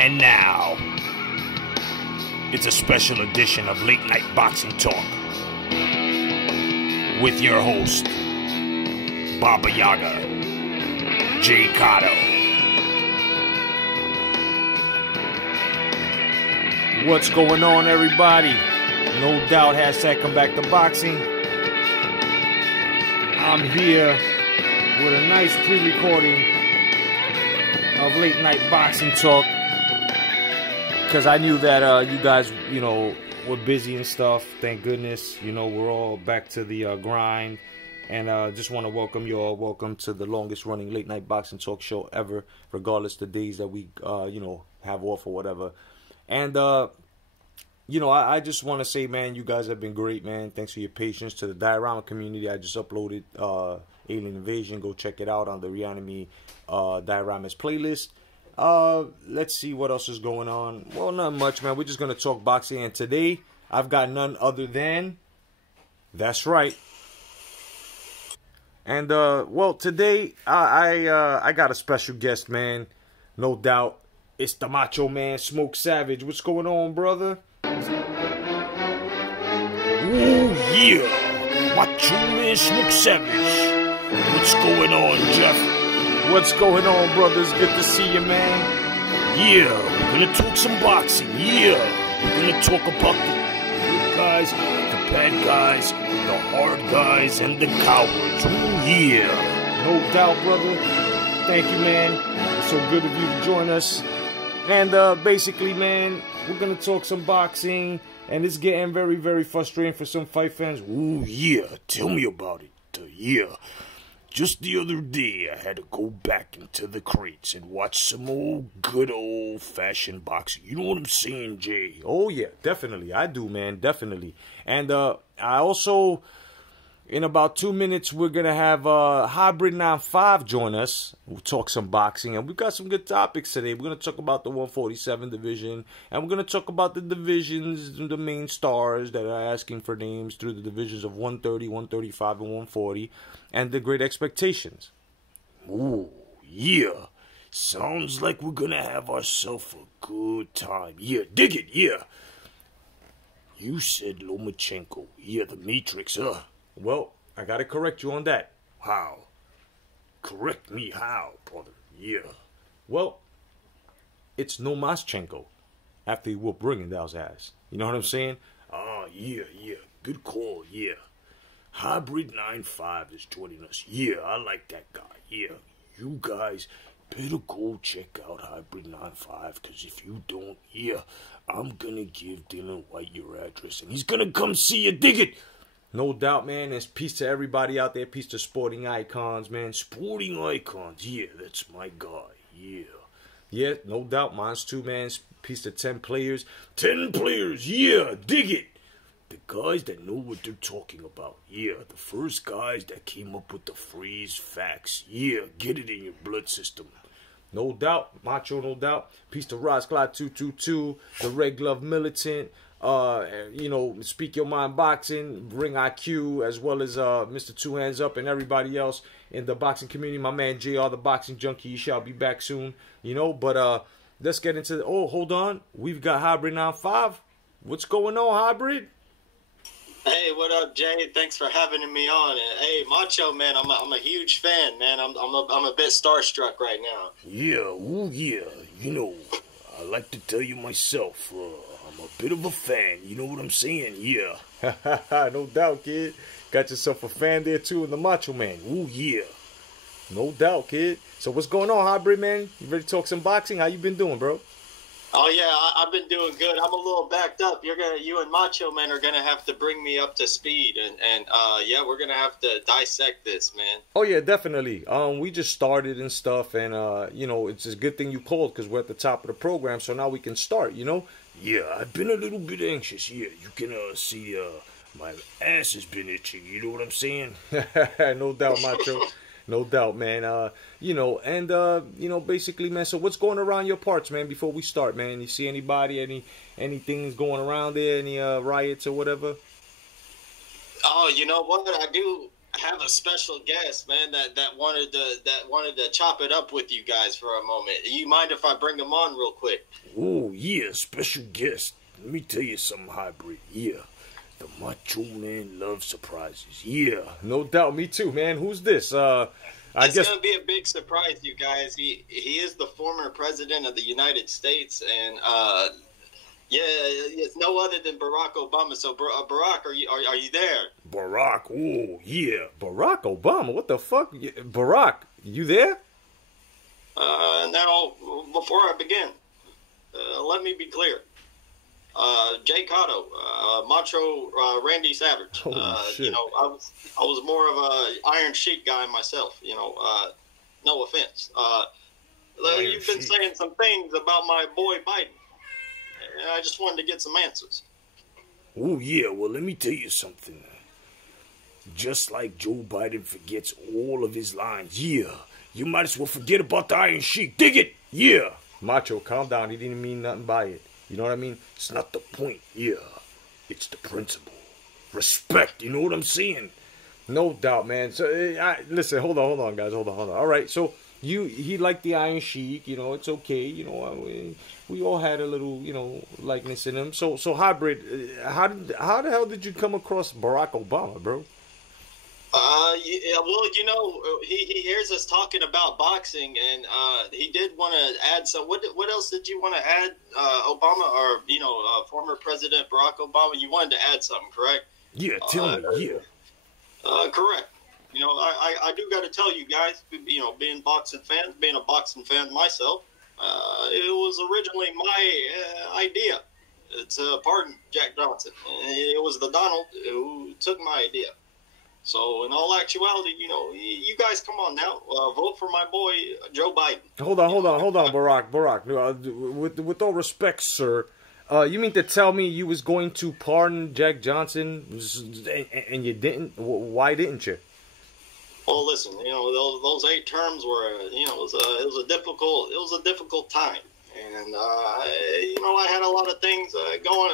And now, it's a special edition of Late Night Boxing Talk with your host, Baba Yaga, J.Cotto. What's going on, everybody? No doubt, hashtag come back to boxing. I'm here with a nice pre-recording of Late Night Boxing Talk, because I knew that you guys, were busy and stuff. Thank goodness, we're all back to the grind. And just want to welcome you all. Welcome to the longest running Late Night Boxing Talk show ever, regardless the days that we, have off or whatever. And, I just want to say, man, you guys have been great, man. Thanks for your patience. To the diorama community, I just uploaded Alien Invasion. Go check it out on the Reanime Dioramas playlist. Let's see what else is going on. Well, not much, man. We're just going to talk boxing. And today, I've got none other than... That's right. And, today, I got a special guest, man. No doubt. It's the Macho Man, Smoke Savage. What's going on, brother? Ooh, yeah. Macho Man, Smoke Savage. What's going on, Jeff? What's going on, brothers? Good to see you, man. Yeah, we're going to talk some boxing. Yeah, we're going to talk about the good guys, the bad guys, the hard guys, and the cowards. Ooh, yeah. No doubt, brother. Thank you, man. It's so good of you to join us. And basically, man, we're going to talk some boxing. And it's getting very, very frustrating for some fight fans. Ooh, yeah. Tell me about it. Yeah. Just the other day, I had to go back into the crates and watch some good old-fashioned boxing. You know what I'm saying, Jay? Oh, yeah, definitely. I do, man, definitely. And I also, in about 2 minutes, we're going to have Hybrid 95 join us. We'll talk some boxing, and we've got some good topics today. We're going to talk about the 147 division, and we're going to talk about the divisions, the main stars that are asking for names through the divisions of 130, 135, and 140. And the great expectations. Ooh, yeah. Sounds like we're gonna have ourselves a good time. Yeah, dig it, yeah. You said Lomachenko. Yeah, the Matrix, Well, I gotta correct you on that. How? Correct me how, brother? Yeah. Well, it's Nomaschenko. After he whooped Ringendau's ass. You know what I'm saying? Oh, yeah. Good call, yeah. Hybrid 95 is joining us. Yeah, I like that guy. Yeah, you guys better go check out Hybrid 95, because if you don't, yeah, I'm gonna give Dylan White your address, and he's gonna come see you. Dig it! No doubt, man. There's peace to everybody out there. Peace to Sporting Icons, man. Sporting Icons. Yeah, that's my guy. Yeah. Yeah, no doubt. Mine's too, man. Peace to 10 players. 10 players. Yeah, dig it. The guys that know what they're talking about. Yeah, the first guys that came up with the freeze facts. Yeah, get it in your blood system. No doubt. Macho, no doubt. Peace to Rosclad 222, the Red Glove Militant, Speak Your Mind Boxing, Ring IQ, as well as Mr. Two Hands Up and everybody else in the boxing community. My man JR, the Boxing Junkie, he shall be back soon, But let's get into hold on. We've got Hybrid 95. What's going on, Hybrid? Hey, what up, Jay? Thanks for having me on. And hey, Macho Man, I'm a huge fan, man. I'm a bit starstruck right now. Yeah, ooh, yeah. I like to tell you myself, I'm a bit of a fan. You know what I'm saying? Yeah. No doubt, kid. Got yourself a fan there too in the Macho Man. Ooh, yeah. No doubt, kid. So what's going on, Hybrid, man? You ready to talk some boxing? How you been doing, bro? Oh yeah, I've been doing good. I'm a little backed up. You and Macho Man are gonna have to bring me up to speed, and we're gonna have to dissect this, man. Oh yeah, definitely. We just started and stuff, and it's a good thing you called, because we're at the top of the program, so now we can start. Yeah, I've been a little bit anxious. Yeah, you can see my ass has been itching. You know what I'm saying? No doubt, Macho. No doubt, man. Basically, man, so what's going around your parts, man, before we start, man? You see anybody, anything going around there, any riots or whatever? Oh, you know what? I do have a special guest, man, that wanted to chop it up with you guys for a moment. You mind if I bring him on real quick? Oh, yeah, special guest. Let me tell you something, Hybrid. Yeah, the Macho Man loves surprises. Yeah, no doubt. Me too, man. Who's this? It's gonna be a big surprise, you guys. He is the former president of the United States, and yeah, it's no other than Barack Obama. So, Barack, are you there? Barack. Oh, yeah. Barack Obama. What the fuck? Barack, you there? Now, before I begin, let me be clear. J.Cotto, Macho Randy Savage. Shit. You know, I was more of a Iron Sheik guy myself. You know, no offense. You've been saying some things about my boy Biden, and I just wanted to get some answers. Oh, yeah. Well, let me tell you something. Just like Joe Biden forgets all of his lines, yeah, you might as well forget about the Iron Sheik. Dig it, yeah. Macho, calm down. He didn't mean nothing by it. You know what I mean? It's not the point, yeah. It's the principle. Respect, you know what I'm saying? No doubt, man. So, listen, hold on, guys. Hold on. All right, so he liked the Iron Sheik. You know, it's okay. You know, we all had a little, you know, likeness in him. So Hybrid, how the hell did you come across Barack Obama, bro? Yeah, well, you know, he hears us talking about boxing, and he did want to add some. What else did you want to add, Obama, or you know, former President Barack Obama? You wanted to add something, correct? Yeah, tell me, yeah. Correct. You know, I do got to tell you guys, you know, being a boxing fan myself, it was originally my idea. It's pardon Jack Johnson. It was the Donald who took my idea. So, in all actuality, you know, you guys come on now, vote for my boy Joe Biden. Hold on, Barack. With all respect, sir, you mean to tell me you was going to pardon Jack Johnson, and you didn't? Why didn't you? Well, listen, you know, those 8 terms were, you know, it was a difficult time, and you know, I had a lot of things going.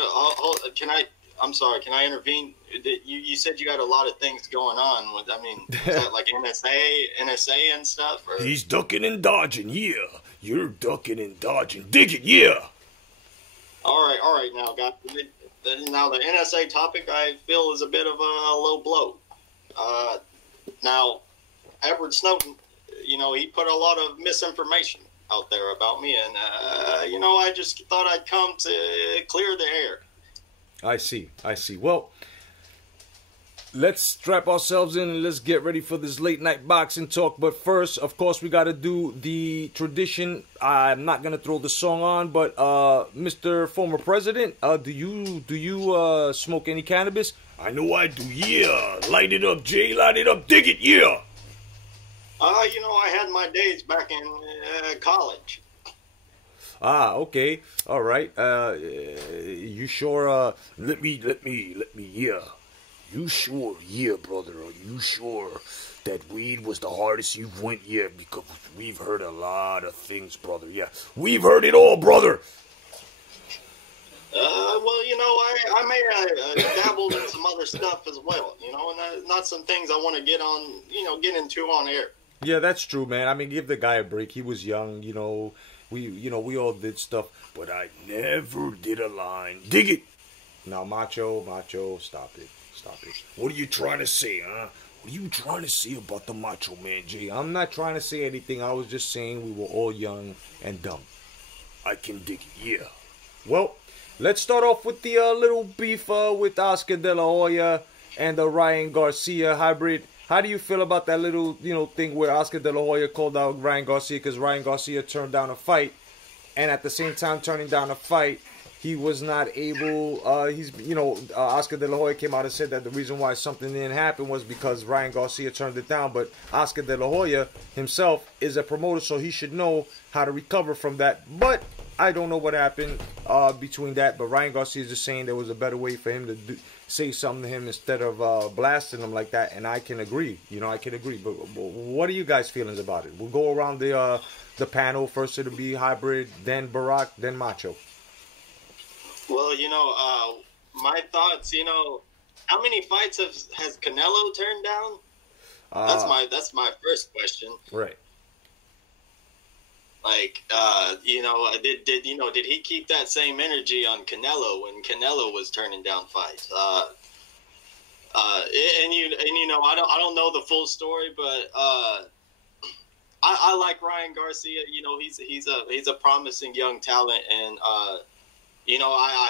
I'm sorry, can I intervene? You said you had a lot of things going on. I mean, is that like NSA and stuff? Or? He's ducking and dodging, yeah. You're ducking and dodging. Dig it, yeah. All right, now, guys. Now, the NSA topic, I feel, is a bit of a low blow. Now, Edward Snowden, you know, he put a lot of misinformation out there about me, and, you know, I just thought I'd come to clear the air. I see. Well, let's strap ourselves in and let's get ready for this late night boxing talk. But first, of course, we got to do the tradition. I'm not going to throw the song on, but Mr. Former President, do you smoke any cannabis? I know I do, yeah. Light it up, Jay, light it up, dig it, yeah. You know, I had my days back in college. Okay. All right. You sure, let me, yeah. You sure, yeah, brother, are you sure that weed was the hardest you've went? Yeah, because we've heard a lot of things, brother, yeah. We've heard it all, brother. Well, you know, I may have dabbled in some other stuff as well, you know, and not some things I want to get into on air. Yeah, that's true, man. I mean, give the guy a break. He was young, you know. We all did stuff, but I never did a line. Dig it. Now, Macho, stop it. What are you trying to say, huh? What are you trying to say about the Macho Man, Jay? I'm not trying to say anything. I was just saying we were all young and dumb. I can dig it, yeah. Well, let's start off with the little beef with Oscar De La Hoya and Ryan Garcia hybrid. How do you feel about that little, thing where Oscar De La Hoya called out Ryan Garcia because Ryan Garcia turned down a fight, and at the same time turning down a fight, he was not able. Oscar De La Hoya came out and said that the reason why something didn't happen was because Ryan Garcia turned it down. But Oscar De La Hoya himself is a promoter, so he should know how to recover from that. But I don't know what happened between that. But Ryan Garcia is just saying there was a better way for him to say something to him instead of blasting him like that. And I can agree. I can agree. But what are you guys' feelings about it? We'll go around the panel. First it'll be Hybrid, then Barack, then Macho. Well, my thoughts, how many fights has Canelo turned down? That's my first question. Right. Like, did he keep that same energy on Canelo when Canelo was turning down fights? I don't know the full story, but I like Ryan Garcia. You know, he's a promising young talent, and I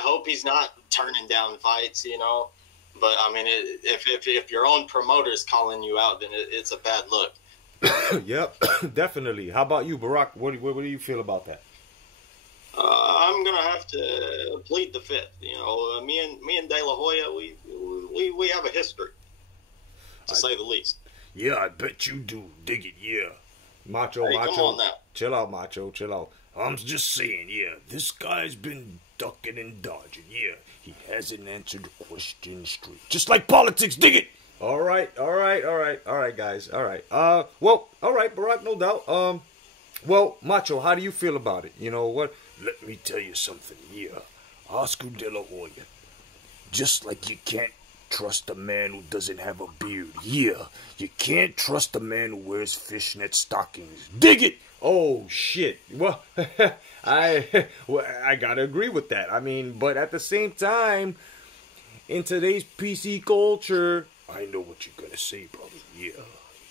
hope he's not turning down fights. You know, but I mean, if your own promoter's calling you out, then it's a bad look. Yep, definitely. How about you, Barack? What do you feel about that? I'm gonna have to plead the fifth. You know, me and De La Hoya, we have a history, to say the least. Yeah, I bet you do. Dig it, yeah. Macho, Hey, Macho. come on now. Chill out, Macho, chill out. I'm just saying, yeah, this guy's been ducking and dodging, yeah. He hasn't answered the question straight. Just like politics, dig it! All right, guys, all right. Well, all right, Barack, no doubt. Well, Macho, how do you feel about it? You know what? Let me tell you something, yeah. Oscar De La Hoya, just like you can't trust a man who doesn't have a beard, yeah. You can't trust a man who wears fishnet stockings. Dig it! Oh, shit. Well, I gotta agree with that. I mean, but at the same time, in today's PC culture, I know what you're gonna say, brother. Yeah,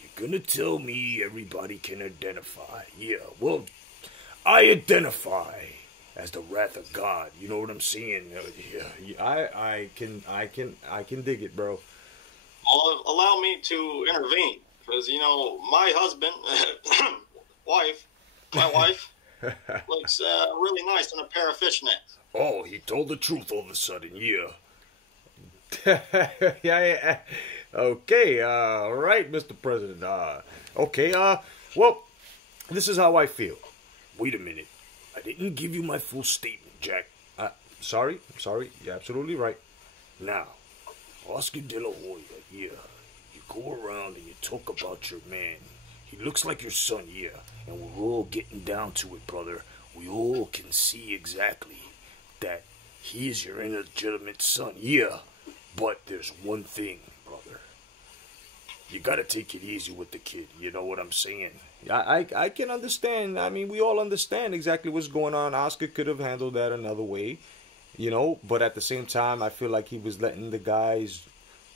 you're gonna tell me everybody can identify. Yeah, well, I identify as the wrath of God. You know what I'm saying? Yeah, I can dig it, bro. Well, allow me to intervene, because my husband, my wife, looks really nice in a pair of fishnets. Oh, he told the truth all of a sudden. Yeah. Yeah. Okay, all right, Mr. President. Okay, well, this is how I feel. Wait a minute. I didn't give you my full statement, Jack. Sorry. You're absolutely right. Now, Oscar De La Hoya, yeah. You go around and you talk about your man. He looks like your son, yeah. And we're all getting down to it, brother. We all can see exactly that he is your illegitimate son, yeah. But there's one thing, brother. You gotta take it easy with the kid. You know what I'm saying? I can understand. I mean, we all understand exactly what's going on. Oscar could have handled that another way, But at the same time, I feel like he was letting the guys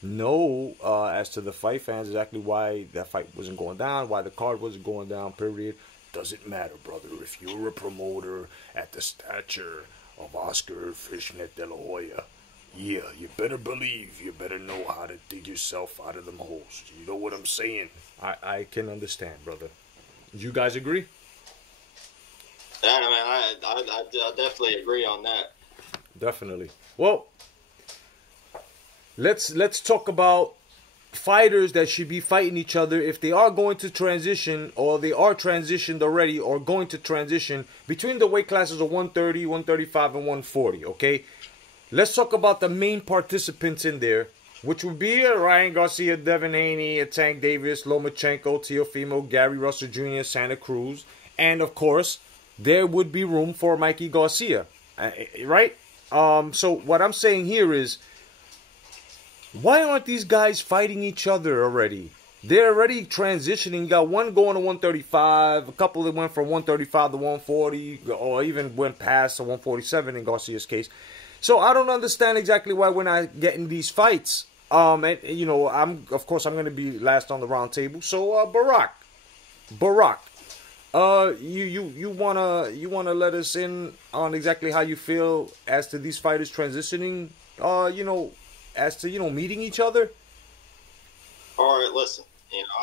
know as to the fight fans exactly why that fight wasn't going down, why the card wasn't going down, period. Doesn't matter, brother. If you're a promoter at the stature of Oscar Fishnet De La Hoya, yeah, you better believe, you better know how to dig yourself out of them holes. You know what I'm saying? I can understand, brother. You guys agree? Yeah, man, I definitely agree on that. Definitely. Well, let's talk about fighters that should be fighting each other if they are going to transition, or they are transitioned already, or going to transition between the weight classes of 130, 135, and 140, okay? Let's talk about the main participants in there, which would be Ryan Garcia, Devin Haney, Tank Davis, Lomachenko, Teofimo, Gary Russell Jr., Santa Cruz, and of course, there would be room for Mikey Garcia, right? So what I'm saying here is, why aren't these guys fighting each other already? They're already transitioning. You got one going to 135, a couple that went from 135 to 140, or even went past to 147 in Garcia's case. So I don't understand exactly why we're not getting these fights. I'm of course I'm going to be last on the round table. So Barack, you wanna let us in on exactly how you feel as to these fighters transitioning? As to meeting each other. All right, listen.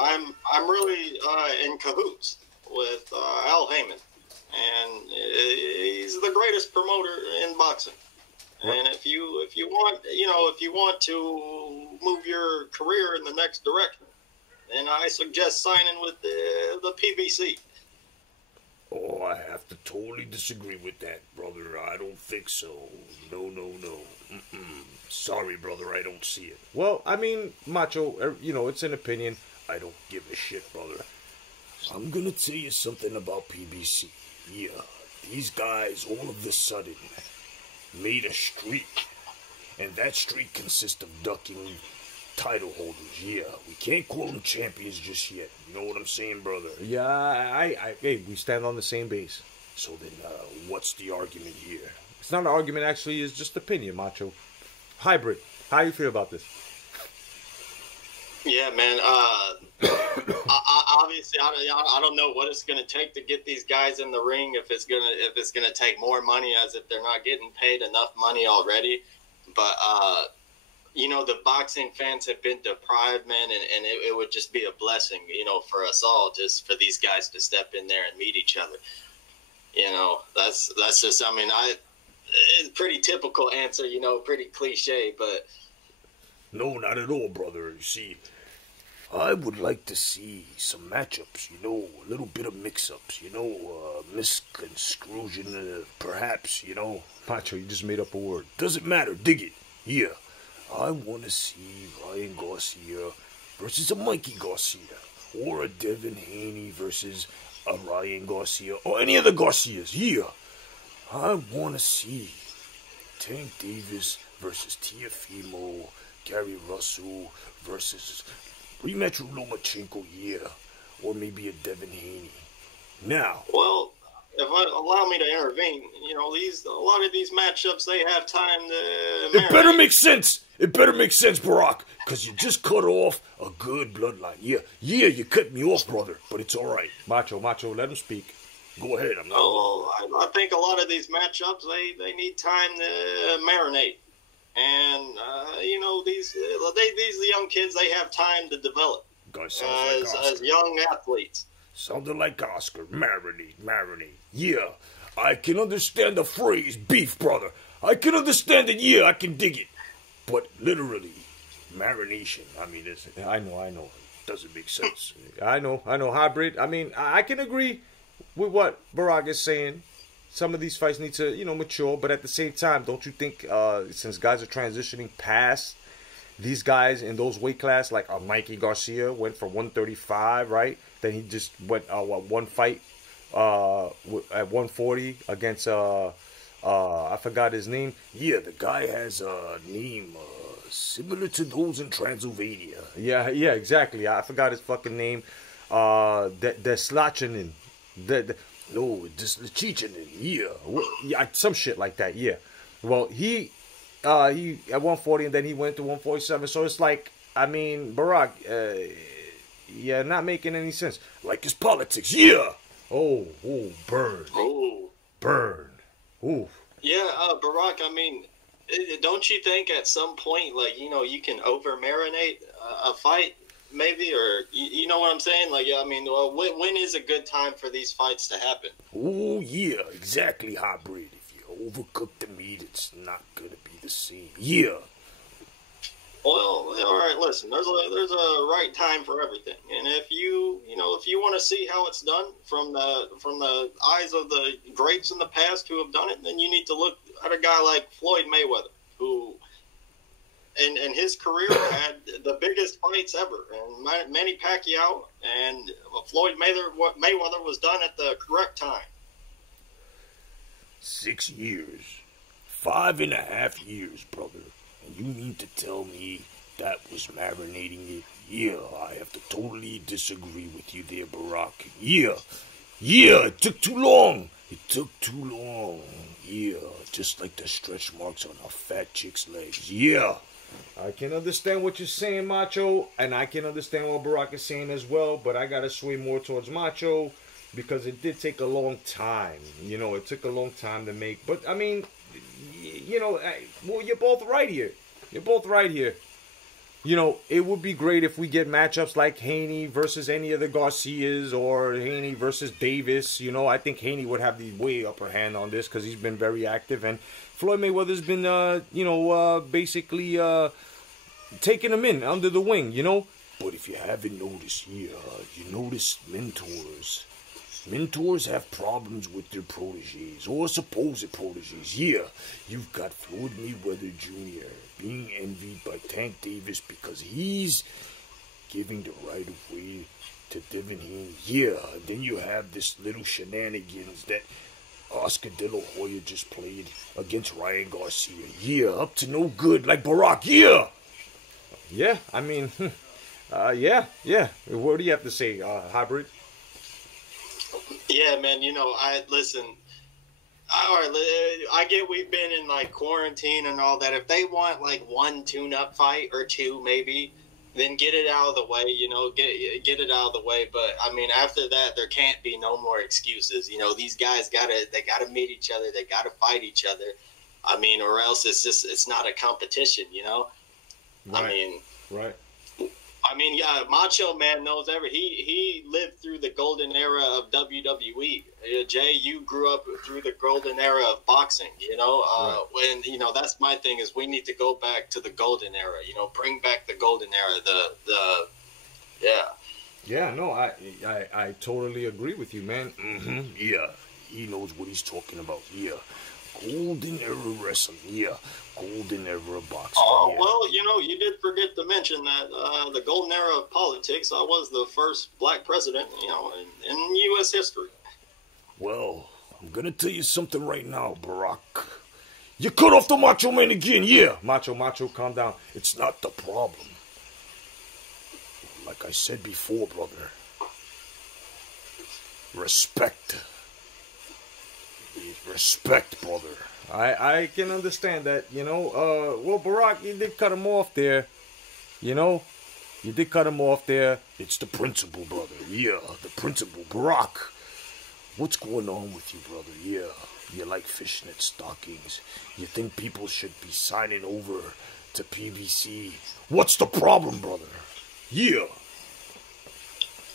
I'm really in cahoots with Al Heyman, and he's the greatest promoter in boxing. And if you want to move your career in the next direction, then I suggest signing with the PBC. Oh, I have to totally disagree with that, brother. I don't think so. No. Sorry, brother, I don't see it. Well, I mean, Macho, it's an opinion. I don't give a shit, brother. I'm gonna tell you something about PBC. Yeah, these guys all of a sudden made a streak. And that streak consists of ducking title holders. Yeah, we can't call them champions just yet. You know what I'm saying, brother? Yeah, hey, we stand on the same base. So then, what's the argument here? It's not an argument, actually. It's just opinion, Macho. Hybrid, how you feel about this? Yeah, man. Obviously, I don't know what it's going to take to get these guys in the ring. If it's gonna take more money, as if they're not getting paid enough money already. But you know, the boxing fans have been deprived, man, and it would just be a blessing, you know, for us all, just for these guys to step in there and meet each other. You know, that's just. I mean, it's a pretty typical answer, you know, pretty cliche, but no, not at all, brother. You see, I would like to see some matchups, you know, a little bit of mix-ups, you know, misconstrusion, perhaps, you know. Macho, you just made up a word. Doesn't matter, dig it. Yeah, I want to see Ryan Garcia versus a Mikey Garcia, or a Devin Haney versus a Ryan Garcia, or any of the Garcias. Yeah, I want to see Tank Davis versus Teofimo, Gary Russell versus rematch with Lomachenko, yeah, or maybe a Devin Haney. Now, well, if allow me to intervene, you know, a lot of these matchups, they have time to. It better make sense. It better make sense, Barack, because you just cut off a good bloodline. Yeah, you cut me off, brother, but it's all right. Macho, let him speak. Go ahead. I'm not. Oh, I think a lot of these matchups, they need time to marinate. And, you know, these young kids, they have time to develop as young athletes. Sounded like Oscar. Marinate. Yeah, I can understand the phrase, beef, brother. I can understand it. Yeah, I can dig it. But literally, marination, I mean, I know. It doesn't make sense. I know, hybrid. I mean, I can agree with what Barack is saying. Some of these fights need to, you know, mature, but at the same time, don't you think, since guys are transitioning past these guys in those weight class, like Mikey Garcia went from 135, right? Then he just went one fight at 140 against I forgot his name. Yeah, the guy has a name similar to those in Transylvania. Yeah, exactly. I forgot his fucking name. Deslachinin. No, just Lechichinin, yeah, some shit like that. Yeah. Well, he at 140 and then he went to 147. So it's like, I mean, Barack, yeah, not making any sense. Like his politics, yeah. Oh, burn. Oh, burn. Ooh. Yeah, Barack. I mean, don't you think at some point, like, you know, you can over marinate a fight? Maybe, or you know what I'm saying? Like, I mean, well, when is a good time for these fights to happen? Oh, yeah, exactly, hybrid. If you overcook the meat, it's not going to be the same. Yeah. Well, all right, listen, there's a right time for everything. And if you want to see how it's done from the eyes of the greats in the past who have done it, then you need to look at a guy like Floyd Mayweather, who in his career had the biggest fights ever, and Manny Pacquiao and Floyd Mayweather was done at the correct time. 6 years. 5.5 years, brother. And you mean to tell me that was marinating it? Yeah, I have to totally disagree with you there, Barack. Yeah, it took too long. Yeah, just like the stretch marks on a fat chick's legs. Yeah. I can understand what you're saying, Macho, and I can understand what Barack is saying as well, but I gotta sway more towards Macho because it did take a long time. You know, it took a long time to make. But, I mean, you know, well, you're both right here. You know, it would be great if we get matchups like Haney versus any of the Garcias or Haney versus Davis. You know, I think Haney would have the way upper hand on this because he's been very active. And Floyd Mayweather's been, basically taking him in under the wing, you know. But if you haven't noticed here, you notice mentors. Mentors have problems with their proteges or supposed proteges. Yeah, you've got Floyd Mayweather Jr. being envied by Tank Davis because he's giving the right of way to Devin Haney. Yeah, and then you have this little shenanigans that Oscar De La Hoya just played against Ryan Garcia. Yeah, up to no good, like Barack. Yeah. Yeah, I mean, yeah. What do you have to say, Hybrid? Yeah, man. I listen. All right, I get we've been in like quarantine and all that. If they want like one tune-up fight or two, maybe, then get it out of the way. Get it out of the way. But I mean, after that, there can't be no more excuses. These guys gotta meet each other. They gotta fight each other. I mean, or else it's not a competition. Right. I mean, Right. Yeah, Macho Man knows he lived through the golden era of WWE. Jay, you grew up through the golden era of boxing. Right. When that's my thing is we need to go back to the golden era. Bring back the golden era. Yeah. Yeah, no, I totally agree with you, man. Yeah, he knows what he's talking about. Yeah. Golden era wrestling. Yeah. Golden era boxing. Oh, yeah. well, you did forget to mention that the golden era of politics, I was the first black president, in U.S. history. Well, I'm gonna tell you something right now, Barack. You cut off the Macho Man again, yeah. Macho, calm down. It's not the problem. Like I said before, brother. Respect. Respect, brother. I can understand that, well, Barack, you did cut him off there, you did cut him off there. It's the principle, brother. Yeah, the principle. Barack, what's going on with you, brother? Yeah, you like fishnet stockings. You think people should be signing over to PBC. What's the problem, brother? Yeah.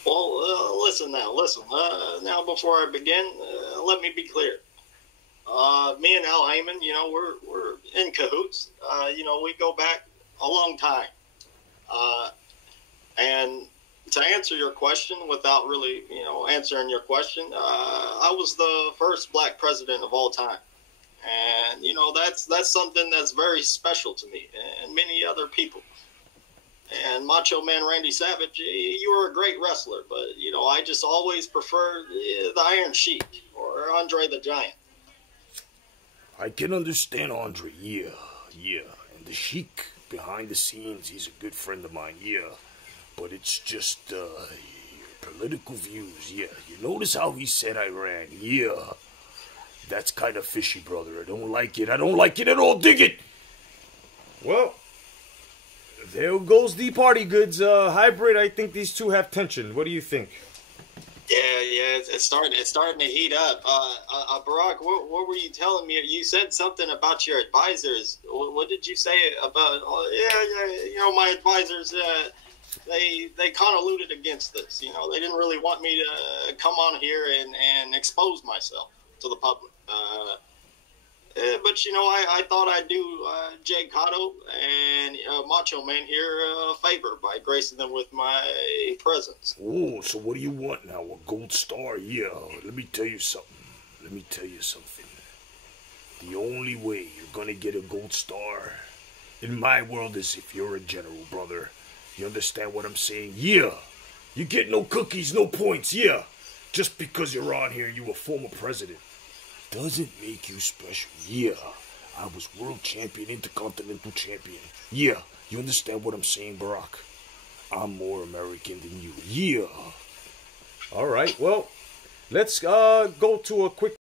Well, listen. Now, before I begin, let me be clear. Me and Al Heyman, we're in cahoots. We go back a long time. And to answer your question without really, answering your question, I was the first black president of all time. And, that's something that's very special to me and many other people. And Macho Man Randy Savage, you were a great wrestler, but, I just always preferred the Iron Sheik or Andre the Giant. I can understand Andre, yeah. And the Sheik, behind the scenes, he's a good friend of mine, yeah. But it's just, your political views, yeah. You notice how he said Iran, yeah. That's kind of fishy, brother. I don't like it at all, dig it! Well, there goes the party goods. Hybrid, I think these two have tension. What do you think? Yeah, it's starting to heat up. Barack, what were you telling me? You said something about your advisors. What did you say about? My advisors. They kind of alluded against this. They didn't really want me to come on here and expose myself to the public. But I thought I'd do J.Cotto and Macho Man here a favor by gracing them with my presence. Oh, so what do you want now? A gold star? Yeah, let me tell you something. The only way you're gonna get a gold star in my world is if you're a general, brother. You understand what I'm saying? Yeah. You get no cookies, no points, yeah. Just because you're on here, you a former president. Doesn't make you special. Yeah, I was world champion, intercontinental champion. Yeah, you understand what I'm saying, Barack? I'm more American than you. Yeah. All right, well, let's go to a quick